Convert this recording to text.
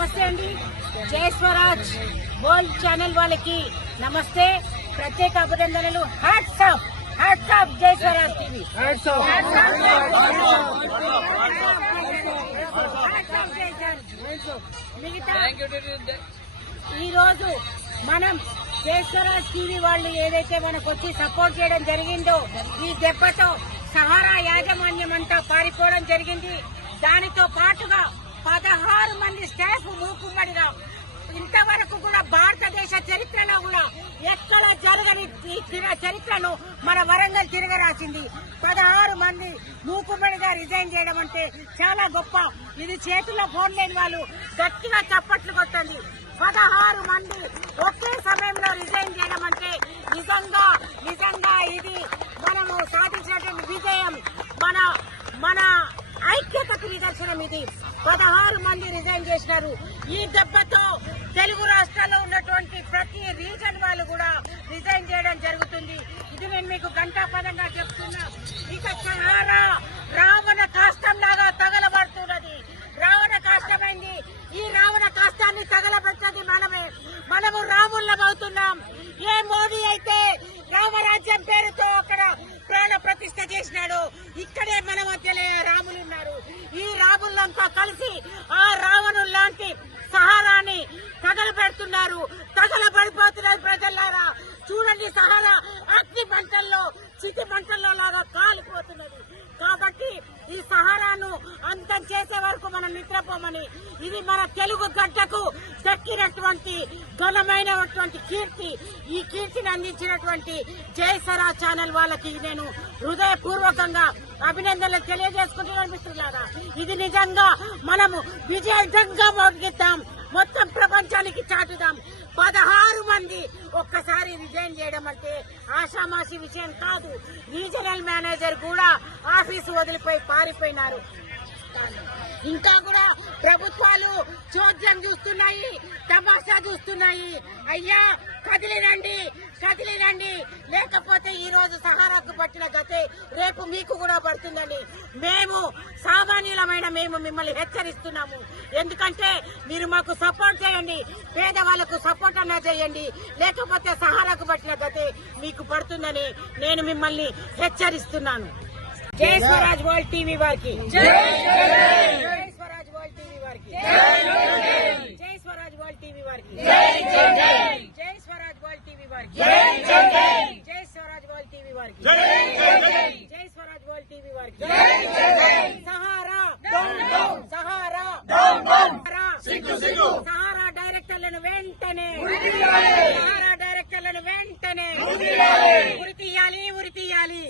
నమస్తే అండి. జై స్వరాజ్ వరల్డ్ ఛానల్ వాళ్ళకి నమస్తే, ప్రత్యేక అభినందనలు. హ్యాట్స్ ఆఫ్ జై స్వరాజ్ టీవీ. ఈ రోజు మనం జై స్వరాజ్ టీవీ వాళ్ళు ఏదైతే మనకు వచ్చి సపోర్ట్ చేయడం జరిగిందో, ఈ దెబ్బతో సహారా యాజమాన్యం అంతా పారిపోవడం జరిగింది. దానితో పాటుగా 16 మంది స్టాఫ్ మూకుమ్మడిగా ఇంతవరకు కూడా భారతదేశ చరిత్రలో కూడా ఎక్కడ జరగని చరిత్రను మన వరంగల్ తిరగరాసింది. 16 మంది మూకుమ్మడిగా రిజైన్ చేయడం అంటే చాలా గొప్ప. ఇది చేతుల్లో ఫోన్ లేని వాళ్ళు గట్టిగా చప్పట్లు కొట్టండి. 16 మంది ఒకే సమయంలో రిజైన్ చేయడం అంటే నిజంగా ఇది మనము సాధించినటువంటి విజయం, మన ఐక్యతకు నిదర్శనం ఇది. 16 మంది రిజైన్ చేసినారు. ఈ దెబ్బతో తెలుగు రాష్ట్రాల్లో ఉన్నటువంటి ప్రతి రీజన్ వాళ్ళు కూడా రిజైన్ చేయడం జరుగుతుంది. ఇది నేను మీకు గంటాపదంగా చెప్తున్నా. ఇక సహారా రావణ కాష్టం లాగా తగలబడుతున్నది. రావణ కాష్టమైంది. ఈ రావణ కాష్టాన్ని తగలబెట్టది మనము రాముళ్ళం అవుతున్నాం. ఏ మోడీ అయితే రామరాజ్యం పేరుతో అక్కడ ప్రాణ ప్రతిష్ఠ చేసినాడు, ఇక్కడే మన మధ్యలో రాములు ఉన్నారు. ఈ రాములంతా కలిసి ఆ రావణులు లాంటి సహారాన్ని తగలబెడుతున్నారు. తగలబడిపోతున్నారు. ప్రజలారా చూడండి, సహారా అగ్ని మంటల్లో చితి మంటల్లో లాగా కాలిపోతున్నది. కాబట్టి ఈ సహారాను అంతం చేసే వరకు మనం నిద్రపోమని, ఇది మన తెలుగు గడ్డకు దక్కినటువంటి ఘనమైనటువంటి కీర్తి. ఈ కీర్తిని అందించినటువంటి జై స్వరాజ్ ఛానల్ వాళ్ళకి నేను హృదయపూర్వకంగా అభినందనలు తెలియజేసుకుంటున్నాను. మిత్రులారా, ఇది నిజంగా మనము విజయంగా మోగిద్దాం, మొత్తం ప్రపంచానికి చాటుదాం. 16 మంది ఒక్కసారి రిజైన్ చేయడం అంటే ఆషామాషి విషయం కాదు. రీజనల్ మేనేజర్ కూడా ఆఫీసు వదిలిపోయి పారిపోయినారు. ఇంకా కూడా ప్రభుత్వాలు చోద్యం చూస్తున్నాయి, తమాషా చూస్తున్నాయి. అయ్యా కదిలిరండి, లేకపోతే ఈ రోజు సహారాకు పట్టిన గతే రేపు మీకు కూడా పడుతుందని మేము సామాన్యులమైన మిమ్మల్ని హెచ్చరిస్తున్నాము. ఎందుకంటే మీరు మాకు సపోర్ట్ చేయండి, పేదవాళ్లకు సపోర్ట్ అన్నా చేయండి, లేకపోతే సహారాకు పట్టిన గతే మీకు పడుతుందని నేను మిమ్మల్ని హెచ్చరిస్తున్నాను. జై స్వరాజ్ వరల్డ్ టీవీ వారికి, జై స్వరాజ్ వరల్డ్ టీవీ వారికి, జై స్వరాజ్ వరల్డ్ టీవీ వారికి, జై స్వరాజ్ వరల్డ్ టీవీ వారికి, జై స్వరాజ్ వరల్డ్ టీవీ వారికి, జై స్వరాజ్ వరల్డ్ టీవీ వారికి. సహారా సహారా డైరెక్టర్లను వెంటనే ఉరి తీయాలి.